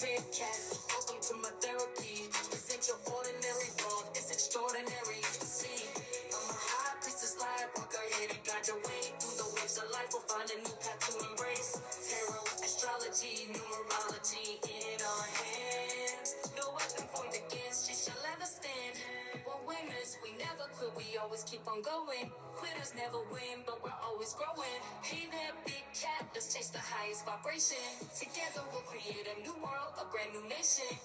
big cat. Welcome to my therapy. This ain't your ordinary world, it's extraordinary. See, I'm a high priestess lightworker, here to guide your way through the waves of life. We'll find a new path to embrace. Tarot, astrology, numerology in our hands. No weapon formed against you shall ever stand. We're winners, we never quit, we always keep on going. Quitters never win, but we're always growing. Hey there, big cat, let's chase the highest vibration. Together we'll create a new world, a brand new nation.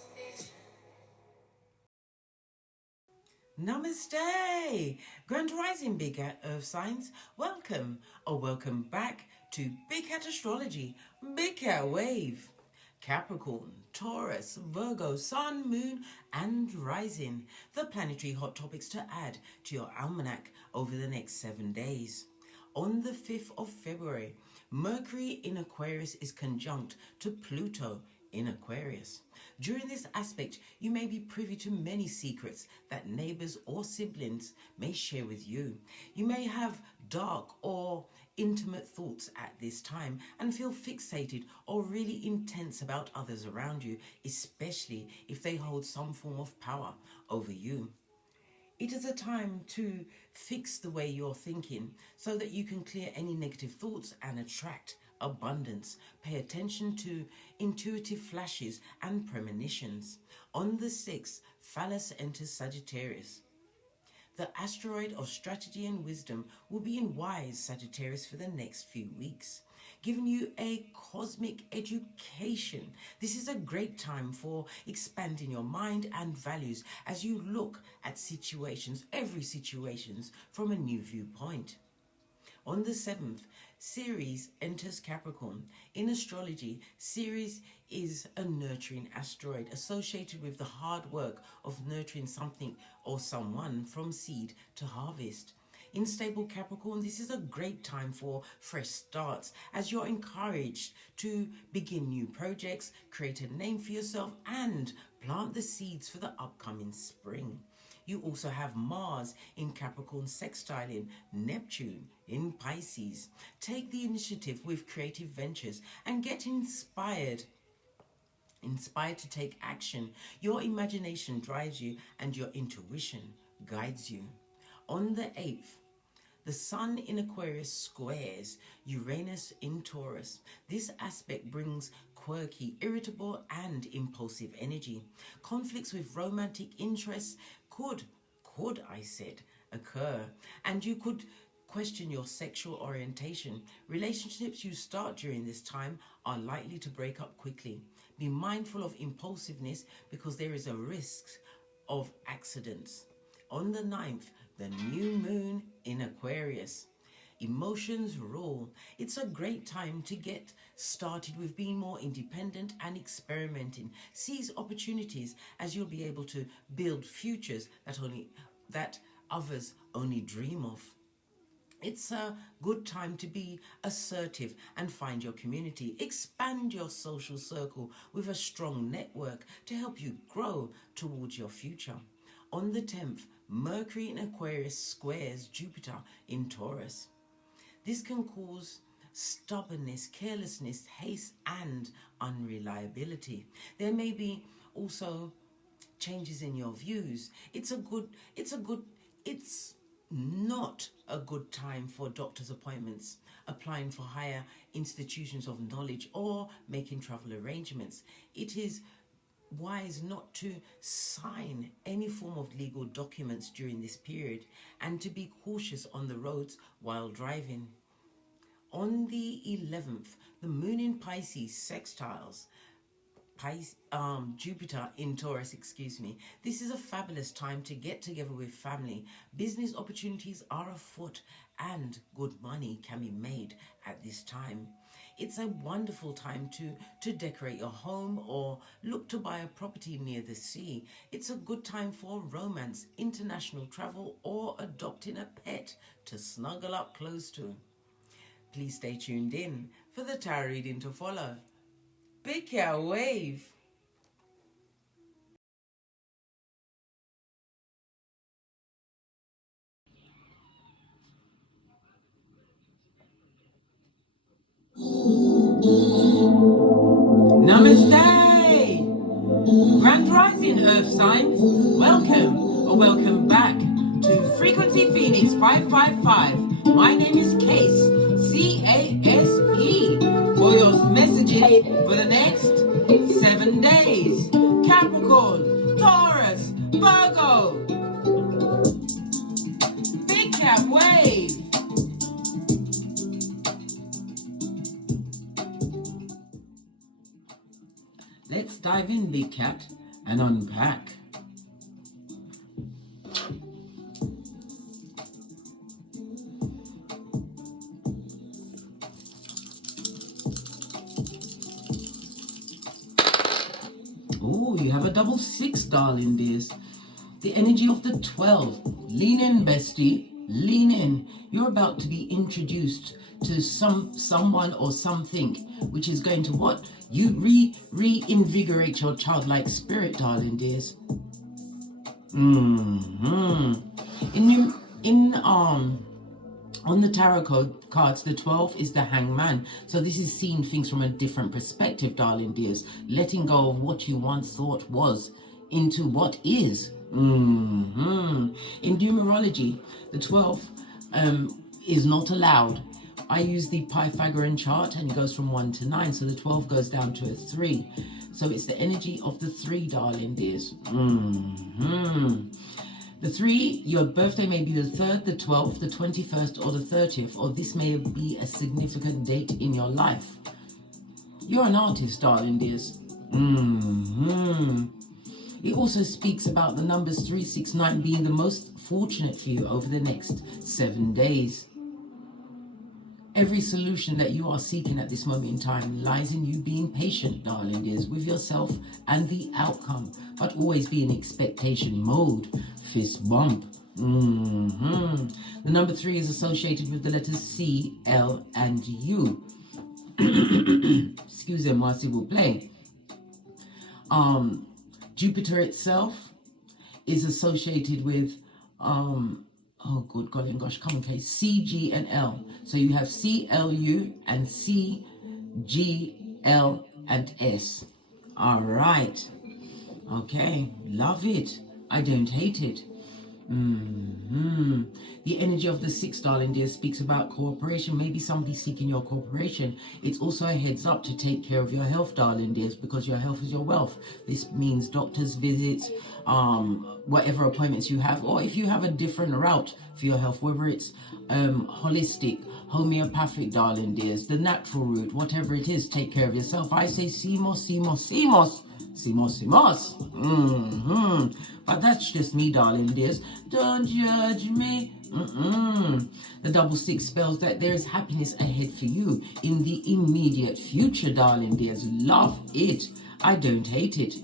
Namaste! Grand Rising Big Cat Earth Signs, welcome or welcome back to Big Cat Astrology, Big Cat Wave. Capricorn, Taurus, Virgo, Sun, Moon and Rising, the planetary hot topics to add to your almanac over the next 7 days. On the 5th of February, Mercury in Aquarius is conjunct to Pluto in Aquarius. During this aspect, you may be privy to many secrets that neighbors or siblings may share with you. You may have dark or intimate thoughts at this time and feel fixated or really intense about others around you, especially if they hold some form of power over you. It is a time to fix the way you're thinking so that you can clear any negative thoughts and attract abundance. Pay attention to intuitive flashes and premonitions. On the 6th, Phallus enters Sagittarius. The asteroid of strategy and wisdom will be in wise Sagittarius for the next few weeks, giving you a cosmic education. This is a great time for expanding your mind and values as you look at situations, every situations, from a new viewpoint. On the 7th, Ceres enters Capricorn. In astrology, Ceres is a nurturing asteroid associated with the hard work of nurturing something or someone from seed to harvest. In stable Capricorn, this is a great time for fresh starts as you're encouraged to begin new projects, create a name for yourself and plant the seeds for the upcoming spring. You also have Mars in Capricorn sextiling Neptune in Pisces. Take the initiative with creative ventures and get inspired to take action. Your imagination drives you and your intuition guides you. On the 8th, the Sun in Aquarius squares Uranus in Taurus. This aspect brings quirky, irritable and impulsive energy. Conflicts with romantic interests could occur, and you could question your sexual orientation. Relationships you start during this time are likely to break up quickly. Be mindful of impulsiveness because there is a risk of accidents. On the 9th, the new moon in Aquarius. Emotions rule. It's a great time to get started with being more independent and experimenting. Seize opportunities as you'll be able to build futures that others only dream of. It's a good time to be assertive and find your community. Expand your social circle with a strong network to help you grow towards your future. On the 10th, Mercury in Aquarius squares Jupiter in Taurus. This can cause stubbornness, carelessness, haste, and unreliability. There may be also changes in your views. It's not a good time for doctor's appointments, applying for higher institutions of knowledge, or making travel arrangements. It is wise not to sign any form of legal documents during this period and to be cautious on the roads while driving. On the 11th, the moon in Pisces sextiles Jupiter in Taurus, This is a fabulous time to get together with family. Business opportunities are afoot and good money can be made at this time. It's a wonderful time to decorate your home or look to buy a property near the sea. It's a good time for romance, international travel, or adopting a pet to snuggle up close to. Please stay tuned in for the tarot reading to follow. Big Cat Wave. Namaste! earth signs, welcome or welcome back to Frequency Phoenix 555. My name is Case, C-A-S-E, for your messages for the next 7 days. Capricorn, Taurus, Virgo, Big Cap Wave. Let's dive in, Big Cat, and unpack. Oh, you have a double 6, darling dears. The energy of the 12. Lean in, bestie. Lean in. You're about to be introduced to someone or something which is going to what? You reinvigorate your childlike spirit, darling dears. On the tarot cards, the 12 is the hangman. So this is seeing things from a different perspective, darling dears. Letting go of what you once thought was into what is. In numerology, the 12 is not allowed. I use the Pythagorean chart and it goes from 1 to 9. So the 12 goes down to a 3. So it's the energy of the 3, darling dears. The 3, your birthday may be the 3rd, the 12th, the 21st, or the 30th, or this may be a significant date in your life. You're an artist, darling dears. It also speaks about the numbers 3, 6, 9 being the most fortunate for you over the next 7 days. Every solution that you are seeking at this moment in time lies in you being patient, darling dears, with yourself and the outcome, but always be in expectation mode. Fist bump. The number 3 is associated with the letters C, L, and U. Excusez-moi, s'il vous plaît. Jupiter itself is associated with oh, good golly gosh, come on, okay, C, G, and L. So you have C, L, U, and C, G, L, and S. All right. Okay, love it. I don't hate it. The energy of the 6, darling dear, speaks about cooperation. Maybe somebody seeking your cooperation. It's also a heads up to take care of your health, darling dears, because your health is your wealth. This means doctor's visits, whatever appointments you have, or if you have a different route for your health, whether it's holistic, homeopathic, darling dears, the natural route, whatever it is, take care of yourself. I say CMOS, CMOS, CMOS. Simos, Simos. But that's just me, darling dears. Don't judge me. The double 6 spells that there is happiness ahead for you in the immediate future, darling dears. Love it. I don't hate it.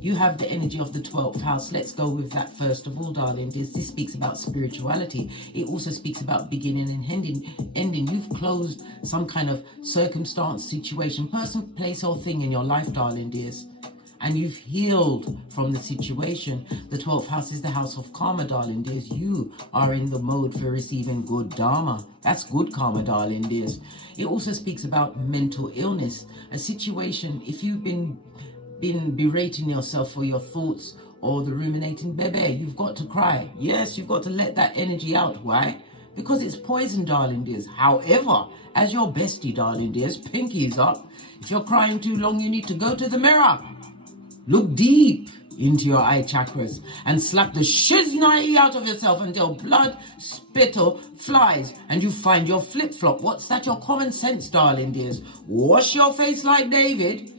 You have the energy of the 12th house. Let's go with that first of all, darling dears. This speaks about spirituality. It also speaks about beginning and ending. You've closed some kind of circumstance, situation, person, place, or thing in your life, darling dears. And you've healed from the situation. The 12th house is the house of karma, darling dears. You are in the mode for receiving good dharma. That's good karma, darling dears. It also speaks about mental illness, a situation. If you've been berating yourself for your thoughts or the ruminating bebe, you've got to cry. Yes, you've got to let that energy out. Why? Because it's poison, darling dears. However, as your bestie, darling dears, pinkies up. If you're crying too long, you need to go to the mirror. Look deep into your eye chakras and slap the shiznai out of yourself until blood, spittle, flies and you find your flip-flop. What's that? Your common sense, darling dears. Wash your face like David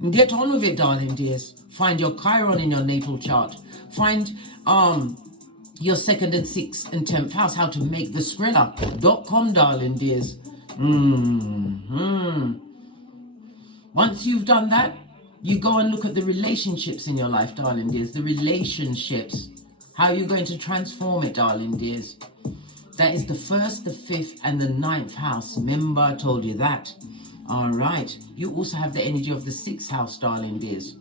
and get on with it, darling dears. Find your Chiron in your natal chart. Find your 2nd and 6th and 10th house, how to make the Skrilla.com, darling dears. Once you've done that, you go and look at the relationships in your life, darling dears. The relationships. How you're going to transform it, darling dears. That is the 1st, the 5th, and the 9th house. Remember, I told you that. All right. You also have the energy of the 6th house, darling dears.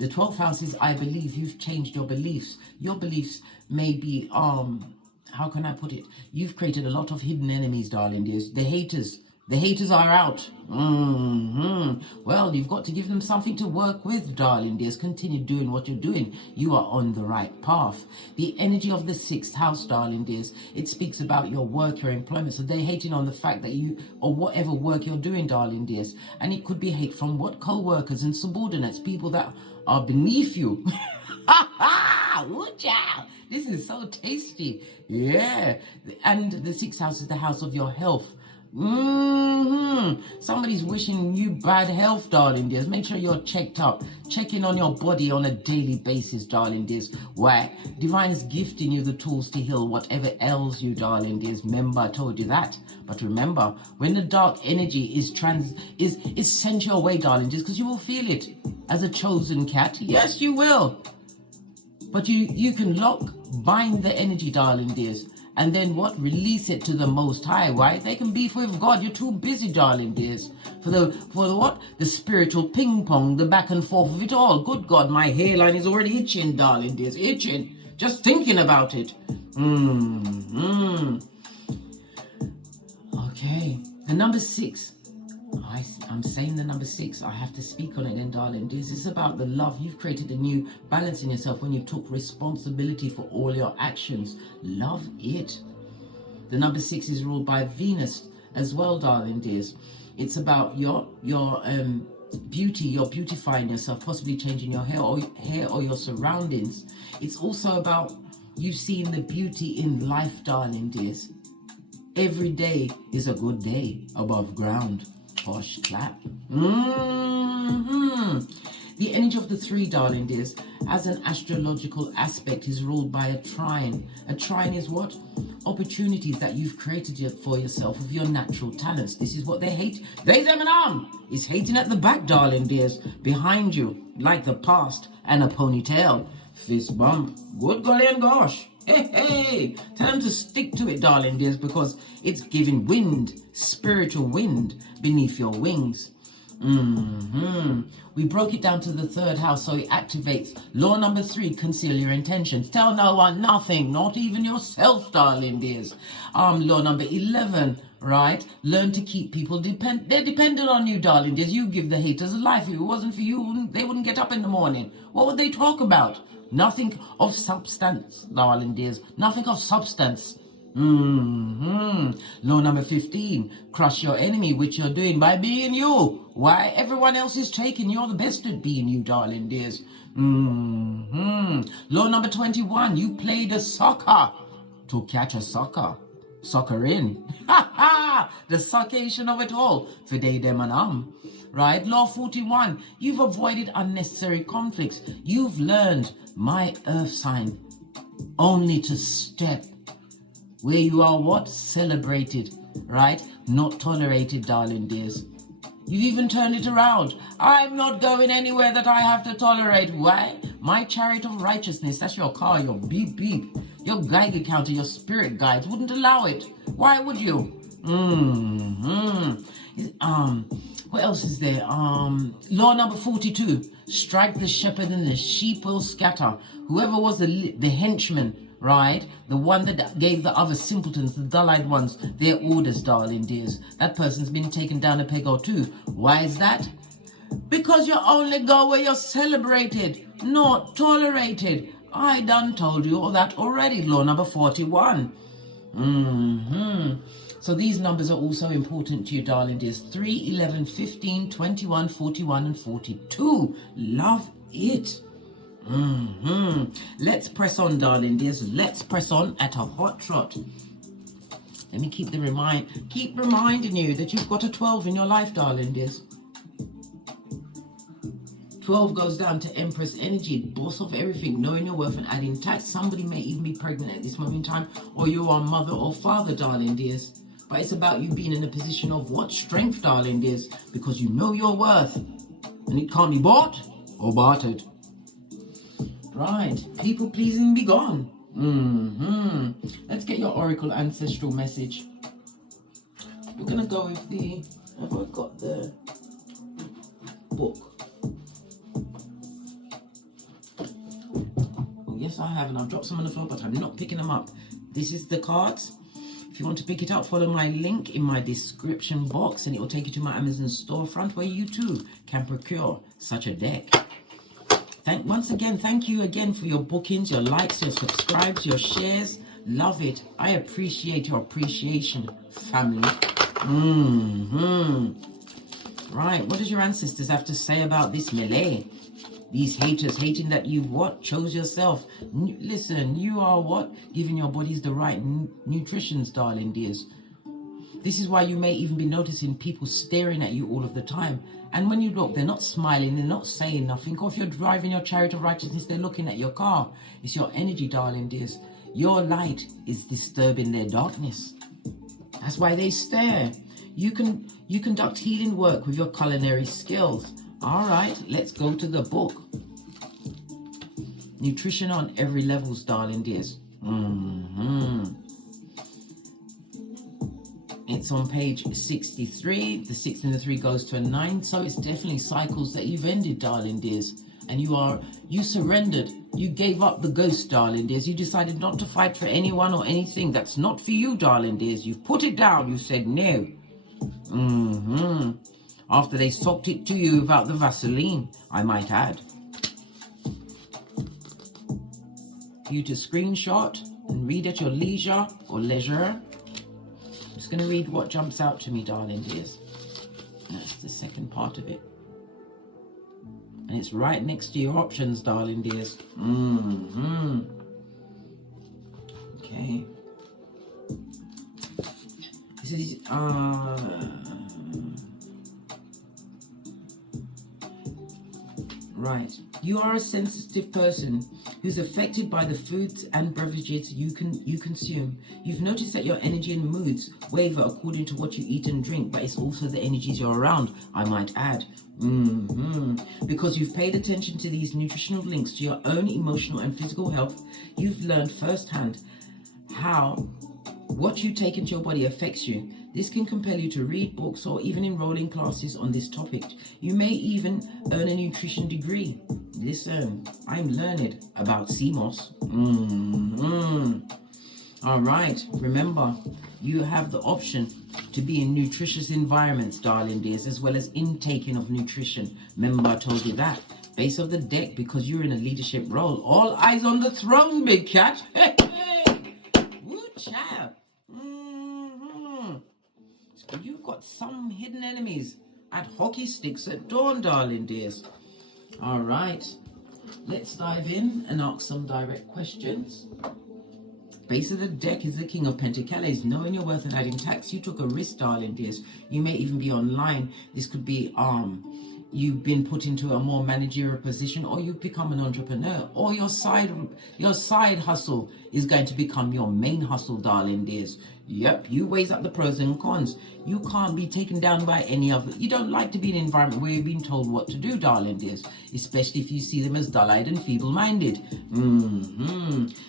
The 12th house is, I believe, you've changed your beliefs. Your beliefs may be, how can I put it? You've created a lot of hidden enemies, darling dears. The haters. The haters are out. Well, you've got to give them something to work with, darling dears. Continue doing what you're doing. You are on the right path. The energy of the 6th house, darling dears, it speaks about your work, your employment. So they're hating on the fact that you, or whatever work you're doing, darling dears. And it could be hate from what? Co-workers and subordinates, people that are beneath you. This is so tasty. Yeah. And the 6th house is the house of your health. Somebody's wishing you bad health, darling dears. Make sure you're checked up. Checking on your body on a daily basis, darling dears. Why? Divine is gifting you the tools to heal whatever ails you, darling dears. Remember, I told you that. But remember, when the dark energy is sent your way, darling dears, because you will feel it as a chosen cat. Yes, you will. But you can bind the energy, darling dears. And then what? Release it to the Most High, right? They can beef with God. You're too busy, darling dears. For the what? The spiritual ping pong, the back and forth of it all. Good God, my hairline is already itching, darling dears. Itching. Just thinking about it. Okay. The number 6. I'm saying the number 6. I have to speak on it then, darling. This is about the love. You've created a new balance in yourself when you took responsibility for all your actions. Love it. The number 6 is ruled by Venus as well, darling dears. It's about your beauty. You're beautifying yourself, possibly changing your hair or your surroundings. It's also about you seeing the beauty in life, darling dears. Every day is a good day above ground. Posh clap. The energy of the 3, darling dears, as an astrological aspect is ruled by a trine. A trine is what? Opportunities that you've created for yourself of your natural talents. This is what they hate. They, them, and is hating at the back, darling dears, behind you, like the past and a ponytail. Fist bump. Good golly and gosh. Hey, tell them to stick to it, darling dears, because it's giving wind, spiritual wind beneath your wings. We broke it down to the 3rd house, so it activates law number 3, conceal your intentions. Tell no one nothing, not even yourself, darling dears. Law number 11, right? Learn to keep people they're dependent on you, darling dears. You give the haters a life. If it wasn't for you, they wouldn't get up in the morning. What would they talk about? Nothing of substance, darling dears. Nothing of substance. Law number 15. Crush your enemy, which you're doing by being you. Why? Everyone else is taken. You're the best at being you, darling dears. Law number 21. You play the soccer to catch a sucker. Sucker in. The suckation of it all. For they, them, and right? Law 41. You've avoided unnecessary conflicts. You've learned, my earth sign, only to step where you are what? Celebrated, right? Not tolerated, darling dears. You've even turned it around. I'm not going anywhere that I have to tolerate. Why? My chariot of righteousness, that's your car, your beep beep, your Geiger counter, your spirit guides wouldn't allow it. Why would you? What else is there? Law number 42. Strike the shepherd and the sheep will scatter. Whoever was the henchman, right? The one that gave the other simpletons, the dull-eyed ones, their orders, darling dears. That person's been taken down a peg or two. Why is that? Because you only go where you're celebrated, not tolerated. I done told you all that already. Law number 41. So these numbers are also important to you, darling dears. 3, 11, 15, 21, 41, and 42. Love it. Let's press on, darling dears. Let's press on at a hot trot. Let me keep reminding you that you've got a 12 in your life, darling dears. 12 goes down to Empress energy, boss of everything, knowing your worth and adding tax. Somebody may even be pregnant at this moment in time, or you are mother or father, darling dears. But it's about you being in a position of what? Strength, darling dears, because you know your worth. And it can't be bought or bartered. Right, people pleasing be gone. Let's get your oracle ancestral message. We're going to go with have I got the book? Yes, I have, and I've dropped some on the floor, but I'm not picking them up. This is the cards. If you want to pick it up, follow my link in my description box and it will take you to my Amazon storefront where you too can procure such a deck. Once again, thank you again for your bookings, your likes, your subscribes, your shares. Love it. I appreciate your appreciation, family. Right, what does your ancestors have to say about this melee? These haters hating that you've what? Chose yourself. Listen, you are what? Giving your bodies the right nutritions, darling dears. This is why you may even be noticing people staring at you all of the time. And when you look, they're not smiling, they're not saying nothing. Or if you're driving your chariot of righteousness, they're looking at your car. It's your energy, darling dears. Your light is disturbing their darkness. That's why they stare. You conduct healing work with your culinary skills. All right, let's go to the book. Nutrition on every levels, darling dears. It's on page 63. The 6 and the 3 goes to a 9. So it's definitely cycles that you've ended, darling dears. And you surrendered. You gave up the ghost, darling dears. You decided not to fight for anyone or anything. That's not for you, darling dears. You've put it down. You said no. After they soaked it to you without the Vaseline, I might add. You to screenshot and read at your leisure or leisure. I'm just going to read what jumps out to me, darling dears. That's the second part of it. And it's right next to your options, darling dears. Okay. This is, right. You are a sensitive person who's affected by the foods and beverages you consume. You've noticed that your energy and moods waver according to what you eat and drink, but it's also the energies you're around, I might add. Because you've paid attention to these nutritional links to your own emotional and physical health, you've learned firsthand how what you take into your body affects you. This can compel you to read books or even enroll in classes on this topic. You may even earn a nutrition degree. Listen, I'm learned about CMOS. All right, remember, you have the option to be in nutritious environments, darling dears, as well as intaking of nutrition. Remember, I told you that. Base of the deck, because you're in a leadership role. All eyes on the throne, big cat. Woo, child. You've got some hidden enemies at hockey sticks at dawn, darling dears. All right, let's dive in and ask some direct questions. Base of the deck is the King of Pentacles. Knowing your worth and adding tax, you took a risk, darling dears. You may even be online. This could be you've been put into a more managerial position, or you've become an entrepreneur, or your side hustle is going to become your main hustle, darling dears. Yep, you weighs up the pros and cons. You can't be taken down by any of it. You don't like to be in an environment where you're being told what to do, darling dears, especially if you see them as dull-eyed and feeble-minded.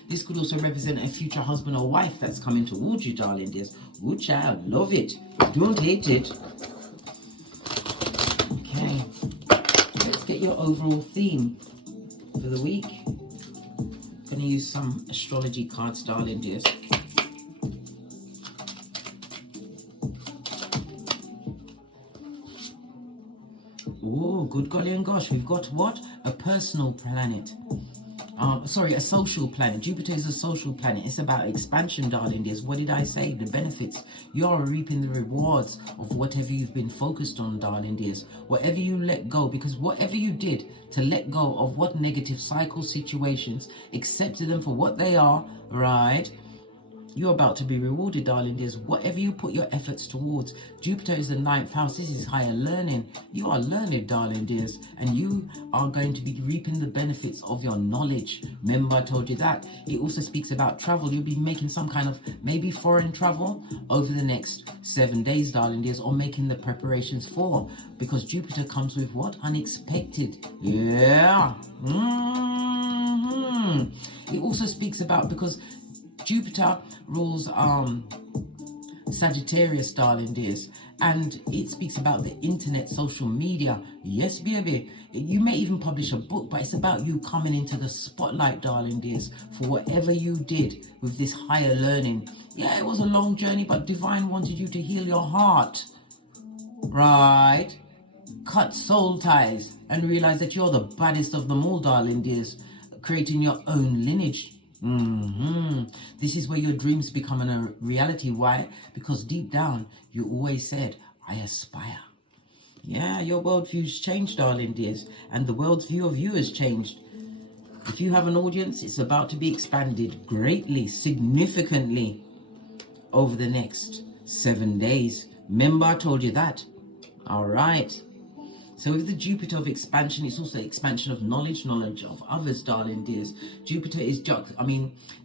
This could also represent a future husband or wife that's coming towards you, darling dears. Good child, love it, but don't hate it. Okay, let's get your overall theme for the week. I'm going to use some astrology cards, darling dears. Oh, good golly and gosh, we've got what? A personal planet. A social planet. Jupiter is a social planet. It's about expansion, darling dears. What did I say? The benefits. You're reaping the rewards of whatever you've been focused on, darling dears. Whatever you let go, because whatever you did to let go of what negative cycle situations, accepted them for what they are, right? You're about to be rewarded, darling dears. Whatever you put your efforts towards. Jupiter is the 9th house. This is higher learning. You are learned, darling dears. And you are going to be reaping the benefits of your knowledge. Remember, I told you that. It also speaks about travel. You'll be making some kind of maybe foreign travel over the next 7 days, darling dears. Or making the preparations for. Because Jupiter comes with what? Unexpected. Yeah. It also speaks about, because Jupiter rules Sagittarius, darling dears, And it speaks about the internet, social media. Yes, baby. You may even publish a book, but it's about you coming into the spotlight, darling dears, for whatever you did with this higher learning. Yeah, it was a long journey, but Divine wanted you to heal your heart. Right? Cut soul ties and realize that you're the baddest of them all, darling dears. Creating your own lineage. This is where your dreams become a reality. Why? Because deep down, you always said, I aspire. Yeah, your worldview's changed, darling dears, and the world's view of you has changed. If you have an audience, it's about to be expanded greatly, significantly over the next 7 days. Remember, I told you that. All right. So with the Jupiter of expansion, it's also expansion of knowledge of others, darling dears. Jupiter is the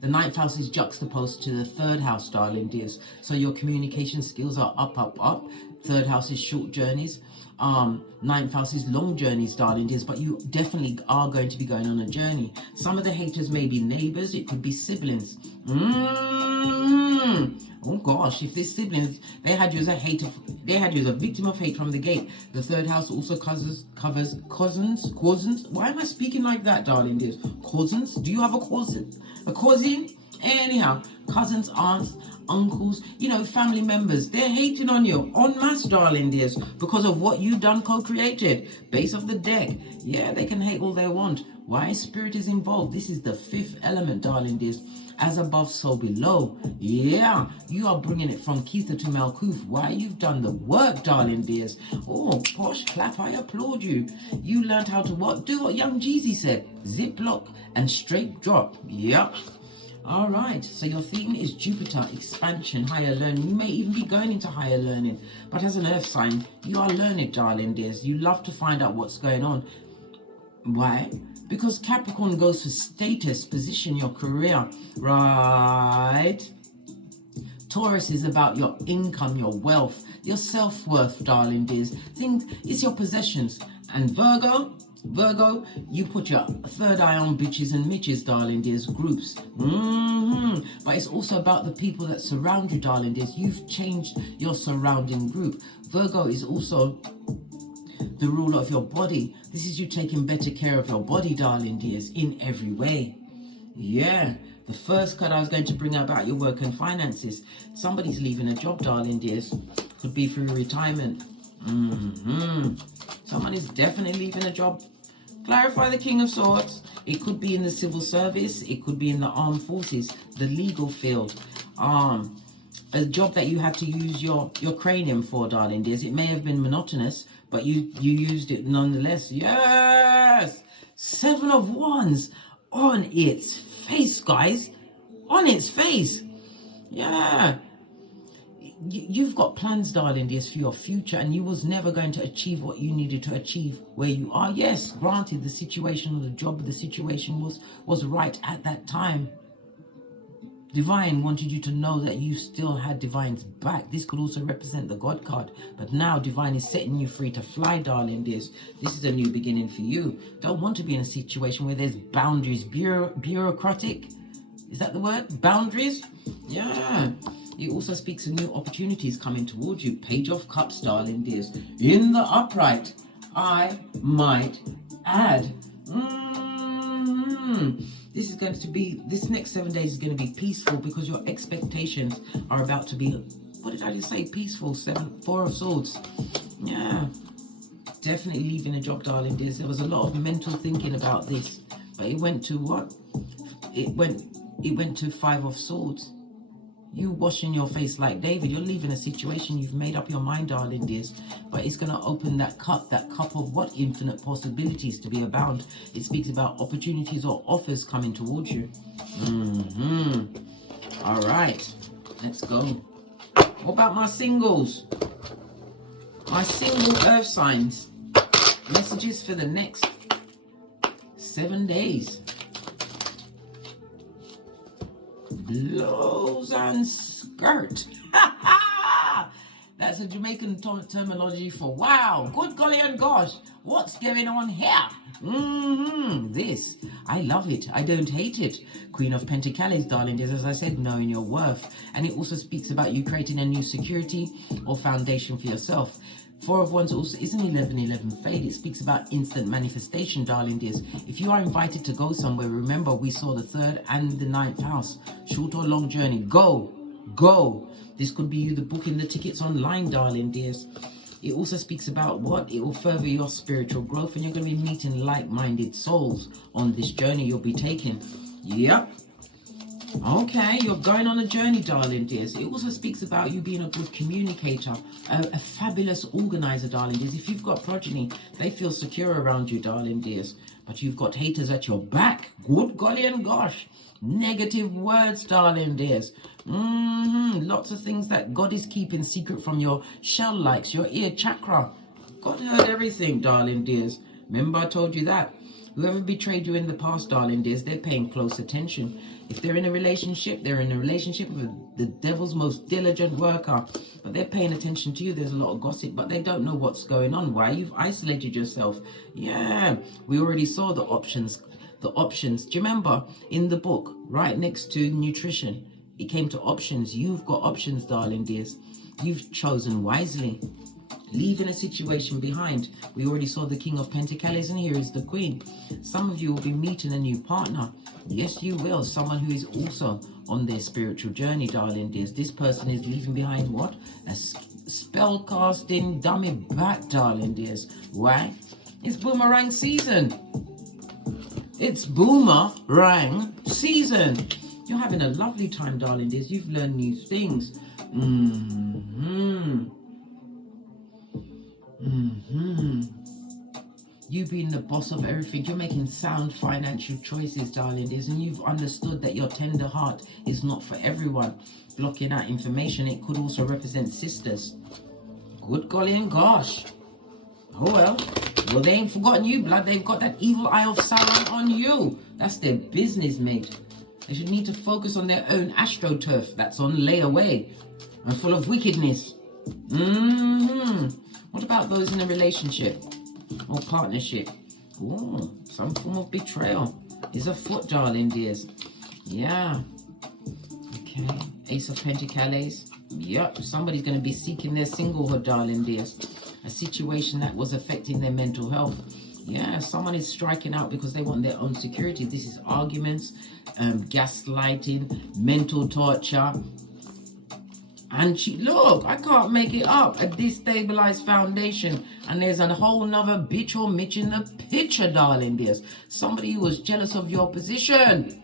9th house is juxtaposed to the 3rd house, darling dears. So your communication skills are up. 3rd house is short journeys. 9th house is long journeys, darling dears, but you definitely are going to be going on a journey. Some of the haters may be neighbors, it could be siblings. Oh gosh, if this siblings, they had you as a hater, they had you as a victim of hate from the gate. The 3rd house also covers cousins. Why am I speaking like that, darling dears? Cousins? Do you have a cousin? A cousin? Anyhow, cousins, aunts, uncles, family members, they're hating on you en masse, darling dears, because of what you done co-created. Base of the deck. Yeah, they can hate all they want. Why? Spirit is involved. This is the 5th element, darling dears. As above, so below. Yeah, you are bringing it from Keitha to Malkuth. Why? You've done the work, darling dears. Oh, posh clap, I applaud you. You learned how to what? Do what young Jeezy said. Zip lock and straight drop. Yep. All right, so your theme is Jupiter, expansion, higher learning. You may even be going into higher learning, but as an earth sign, you are learning, darling dears. You love to find out what's going on. Why? Because Capricorn goes for status, position, your career, right? Taurus is about your income, your wealth, your self-worth, darling dears. It's your possessions. And Virgo, you put your 3rd eye on bitches and mitches, darling dears, groups. But it's also about the people that surround you, darling dears. You've changed your surrounding group. Virgo is also the ruler of your body. This is you taking better care of your body, darling dears, in every way. Yeah. The first card I was going to bring about your work and finances. Somebody's leaving a job, darling dears. Could be through retirement. Someone is definitely leaving a job. Clarify the King of Swords. It could be in the civil service. It could be in the armed forces, the legal field. A job that you had to use your cranium for, darling dears. It may have been monotonous, but you used it nonetheless. Yes! 7 of Wands on its face, guys. On its face. Yeah. You've got plans, darling dears, for your future, and you was never going to achieve what you needed to achieve where you are. Yes, granted, the situation or the job of the situation was right at that time. Divine wanted you to know that you still had Divine's back. This could also represent the God card. But now Divine is setting you free to fly, darling dears. This is a new beginning for you. Don't want to be in a situation where there's boundaries. Bureaucratic? Is that the word? Boundaries? Yeah. It also speaks of new opportunities coming towards you. Page of Cups, darling dears. In the upright, I might add. This is going to be, this next 7 days is going to be peaceful because your expectations are about to be, what did I just say? Peaceful. 4 of Swords. Yeah. Definitely leaving a job, darling dears. There was a lot of mental thinking about this. But it went to what? It went to 5 of Swords. You washing your face like David. You're leaving a situation. You've made up your mind, darling dears. But it's going to open that cup of what? Infinite possibilities to be abound. It speaks about opportunities or offers coming towards you. All right. Let's go. What about my singles? My single earth signs. Messages for the next 7 days. Blows and skirt. That That's a Jamaican terminology for wow, good golly and gosh, what's going on here? This, I love it, I don't hate it. Queen of Pentacles, darling, is, as I said, knowing your worth. And it also speaks about you creating a new security or foundation for yourself. Four of Wands also is an 11-11 fade. It speaks about instant manifestation, darling dears. If you are invited to go somewhere, remember we saw the 3rd and the 9th house. Short or long journey, go. This could be you booking the tickets online, darling dears. It also speaks about what? It will further your spiritual growth, and you're going to be meeting like-minded souls on this journey you'll be taking. Yep. Okay, you're going on a journey, darling dears. It also speaks about you being a good communicator, a fabulous organizer, darling dears. If you've got progeny, they feel secure around you, darling dears. But you've got haters at your back. Good golly and gosh. Negative words, darling dears. Lots of things that God is keeping secret from your shell lights, your ear chakra. God heard everything, darling dears. Remember I told you that. Whoever betrayed you in the past, darling dears, they're paying close attention. If they're in a relationship, they're in a relationship with the devil's most diligent worker. But they're paying attention to you. There's a lot of gossip, but they don't know what's going on. Why? You've isolated yourself. Yeah, we already saw the options. Do you remember in the book, right next to nutrition, it came to options. You've got options, darling dears. You've chosen wisely. Leaving a situation behind. We already saw the King of Pentacles, and here is the Queen. Some of you will be meeting a new partner. Yes, you will. Someone who is also on their spiritual journey, darling dears. This person is leaving behind what? A spell casting dummy bat, darling dears. Why? It's boomerang season. It's boomerang season. You're having a lovely time, darling dears. You've learned new things. You being the boss of everything, you're making sound financial choices, darling dears, and you've understood that your tender heart is not for everyone. Blocking out information, it could also represent sisters. Good golly and gosh. Oh well, they ain't forgotten you, blood. They've got that evil eye of Sauron on you. That's their business, mate. They should need to focus on their own astroturf that's on layaway and full of wickedness. What about those in a relationship or partnership? Oh, some form of betrayal is afoot, darling dears. Yeah. Okay. Ace of Pentacles. Yep. Somebody's going to be seeking their singlehood, darling dears. A situation that was affecting their mental health. Yeah, someone is striking out because they want their own security. This is arguments, gaslighting, mental torture. And look, I can't make it up. A destabilized foundation. And there's a whole nother bitch or mitch in the picture, darling dears. Somebody who was jealous of your position.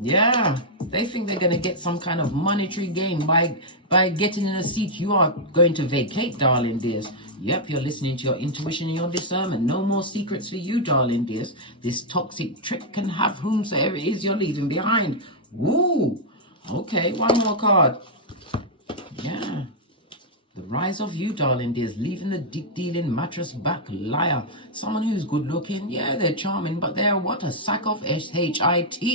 Yeah, they think they're going to get some kind of monetary gain by getting in a seat you are going to vacate, darling dears. Yep, you're listening to your intuition and your discernment. No more secrets for you, darling dears. This toxic trick can have whomsoever it is you're leaving behind. Woo! Okay, one more card. Yeah. The rise of you, darling dears, leaving the dick-dealing mattress back liar. Someone who's good looking, yeah, they're charming, but they're what? A sack of shit,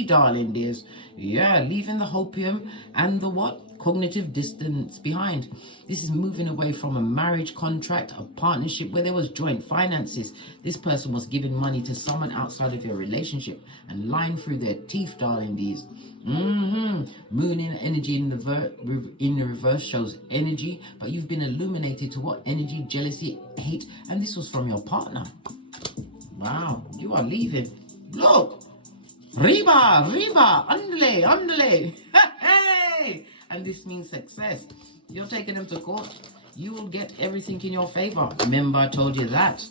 darling dears. Yeah, leaving the hopium and the what? Cognitive distance behind. This is moving away from a marriage contract, a partnership where there was joint finances. This person was giving money to someone outside of your relationship and lying through their teeth, darling dears. Moon in energy in the reverse shows energy, but you've been illuminated to what? Energy, jealousy, hate, and this was from your partner. Wow, you are leaving. Look, Riba, andale. Hey! And this means success. You're taking them to court. You will get everything in your favor. Remember, I told you that.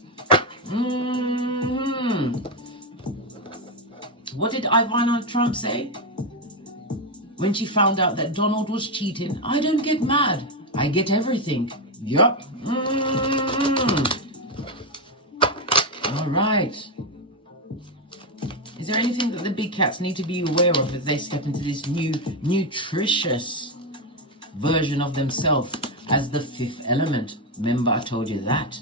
What did Ivana Trump say? When she found out that Donald was cheating, I don't get mad. I get everything. Yup. All right. Is there anything that the big cats need to be aware of as they step into this new, nutritious version of themselves as the fifth element? Remember, I told you that.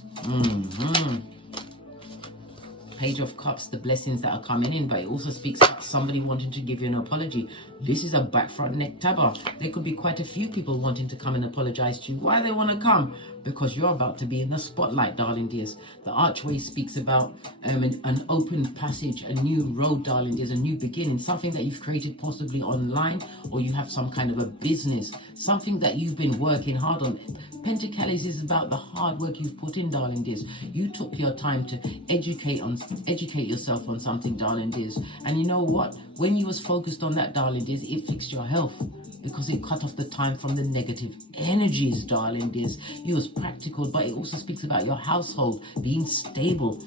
Page of Cups, the blessings that are coming in, but it also speaks about somebody wanting to give you an apology. This is a back front neck tabber. There could be quite a few people wanting to come and apologize to you. Why they want to come? Because you're about to be in the spotlight, darling dears. The archway speaks about an open passage, a new road, darling dears, a new beginning, something that you've created possibly online, or you have some kind of a business, something that you've been working hard on. Pentacles is about the hard work you've put in, darling dears. You took your time to educate yourself on something, darling dears. And you know what? When you was focused on that, darling dears, it fixed your health, because it cut off the time from the negative energies, darling dears. You was practical, but it also speaks about your household being stable,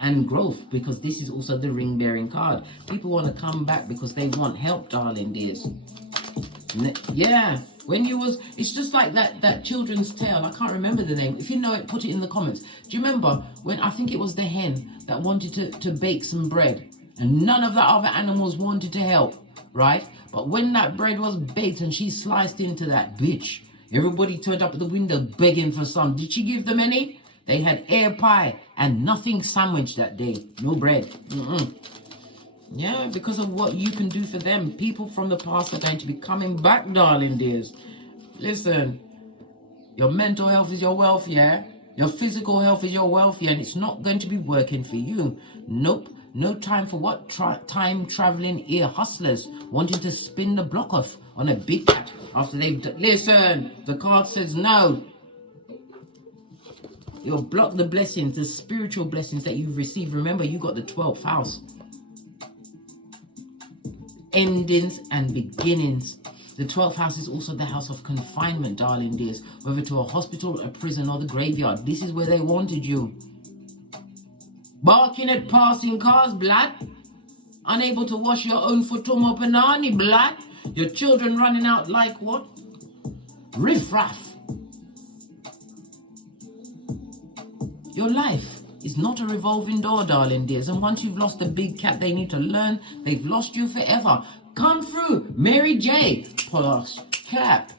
and growth, because this is also the ring-bearing card. People want to come back because they want help, darling dears. Yeah, when you was, it's just like that children's tale. I can't remember the name. If you know it, put it in the comments. Do you remember when, I think it was the hen that wanted to bake some bread, and none of the other animals wanted to help, right? But when that bread was baked and she sliced into that bitch, everybody turned up at the window begging for some. Did she give them any? They had air pie and nothing sandwich that day. No bread. Yeah, because of what you can do for them. People from the past are going to be coming back, darling dears. Listen, your mental health is your wealth, yeah? Your physical health is your wealth, yeah? And it's not going to be working for you. Nope. No time for what? Time traveling ear hustlers wanting to spin the block off on a big cat after they've listen, the card says no. You'll block the blessings, the spiritual blessings that you've received. Remember, you got the 12th house. Endings and beginnings. The 12th house is also the house of confinement, darling dears. Whether to a hospital, a prison, or the graveyard. This is where they wanted you. Barking at passing cars, blood. Unable to wash your own futomo panani, blood. Your children running out like what? Riffraff. Your life is not a revolving door, darling dears. And once you've lost the big cat, they need to learn they've lost you forever. Come through, Mary J. Plus, clap.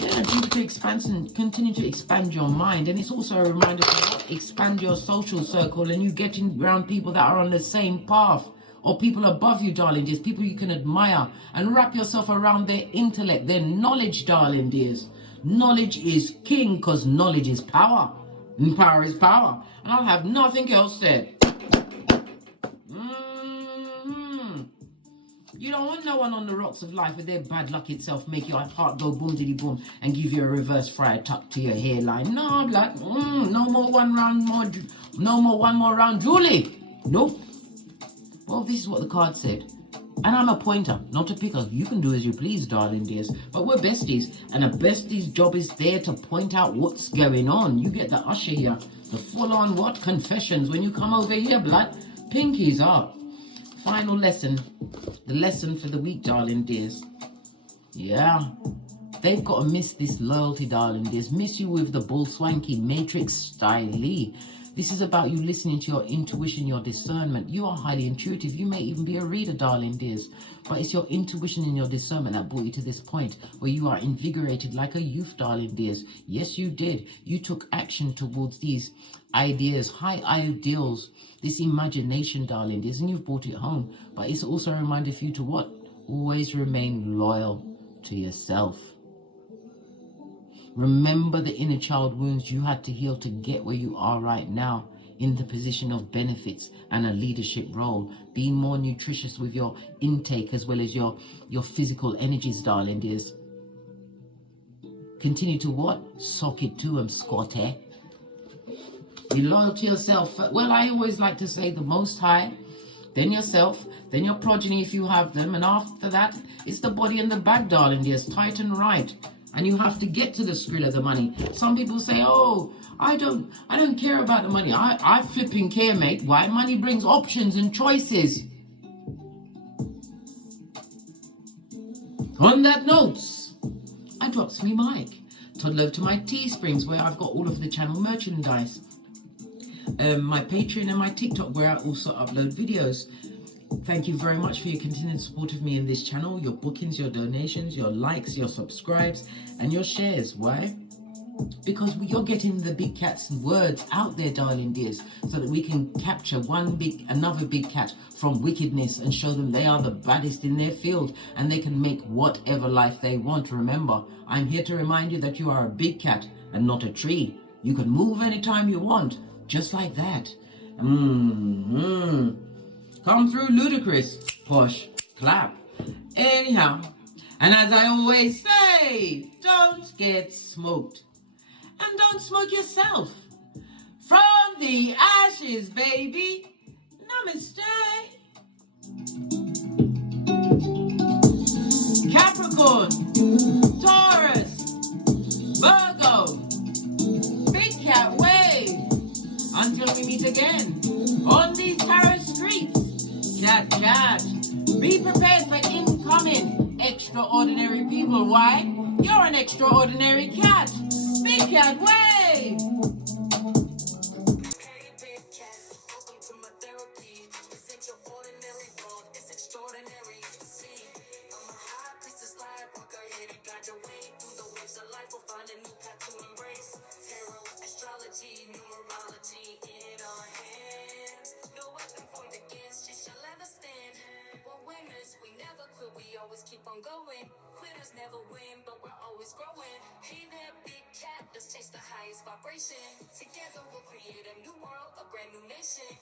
Yeah, Jupiter expansion, continue to expand your mind. And it's also a reminder to expand your social circle and you getting around people that are on the same path. Or people above you, darling dears. People you can admire. And wrap yourself around their intellect, their knowledge, darling dears. Knowledge is king, because knowledge is power. And power is power. And I'll have nothing else said. You don't want no one on the rocks of life with their bad luck itself make your heart go boom diddy boom and give you a reverse fry tuck to your hairline. No, blood. No more one more round, Julie. Nope. Well, this is what the card said. And I'm a pointer, not a picker. You can do as you please, darling dears. But we're besties. And a bestie's job is there to point out what's going on. You get the usher here. The full-on what? Confessions. When you come over here, blood. Pinkies up. Final lesson. The lesson for the week, darling dears. Yeah. They've got to miss this loyalty, darling dears. Miss you with the bull swanky matrix style. This is about you listening to your intuition, your discernment. You are highly intuitive. You may even be a reader, darling dears. But it's your intuition and your discernment that brought you to this point where you are invigorated like a youth, darling dears. Yes, you did. You took action towards these ideas, high ideals, this imagination, darling dears, and you've brought it home. But it's also a reminder for you to what? Always remain loyal to yourself. Remember the inner child wounds you had to heal to get where you are right now in the position of benefits and a leadership role. Being more nutritious with your intake as well as your physical energies, darling dears. Continue to what? Sock it to them, Scotty. Be loyal to yourself. Well, I always like to say the Most High, then yourself, then your progeny if you have them. And after that, it's the body and the bag, darling dears. Tight and right. And you have to get to the skrill of the money. Some people say, oh, I don't care about the money. I flipping care, mate. Why? Money brings options and choices. On that note, I drops me mic. Toddle over to my Teesprings where I've got all of the channel merchandise. My Patreon and my TikTok where I also upload videos. Thank you very much for your continued support of me in this channel, your bookings, your donations, your likes, your subscribes, and your shares. Why? because you're getting the big cat's words out there, darling dears, so that we can capture another big cat from wickedness and show them they are the baddest in their field and they can make whatever life they want. Remember, I'm here to remind you that you are a big cat and not a tree. You can move anytime you want, just like that. Come through, ludicrous, posh, clap. Anyhow, and as I always say, don't get smoked. And don't smoke yourself. From the ashes, baby. Namaste. Capricorn, Taurus, Virgo, Big Cat Wave. Until we meet again on these tarot streets. Cat, cat. Be prepared for incoming extraordinary people. Why? You're an extraordinary cat. Big Cat Wave! Hey, big cat, welcome to my therapy. This ain't your ordinary world, it's extraordinary. See, I'm a high priestess lightworker, here to guide your way through the waves of life. We'll find a new path to embrace. Tarot, astrology, numerology in our hands. No weapon formed against you shall ever stand. We're winners, we never quit, we always keep on going. Quitters never win, but we're always growing. Hey there, big cat, let's chase the highest vibration. Together we'll create a new world, a brand new nation.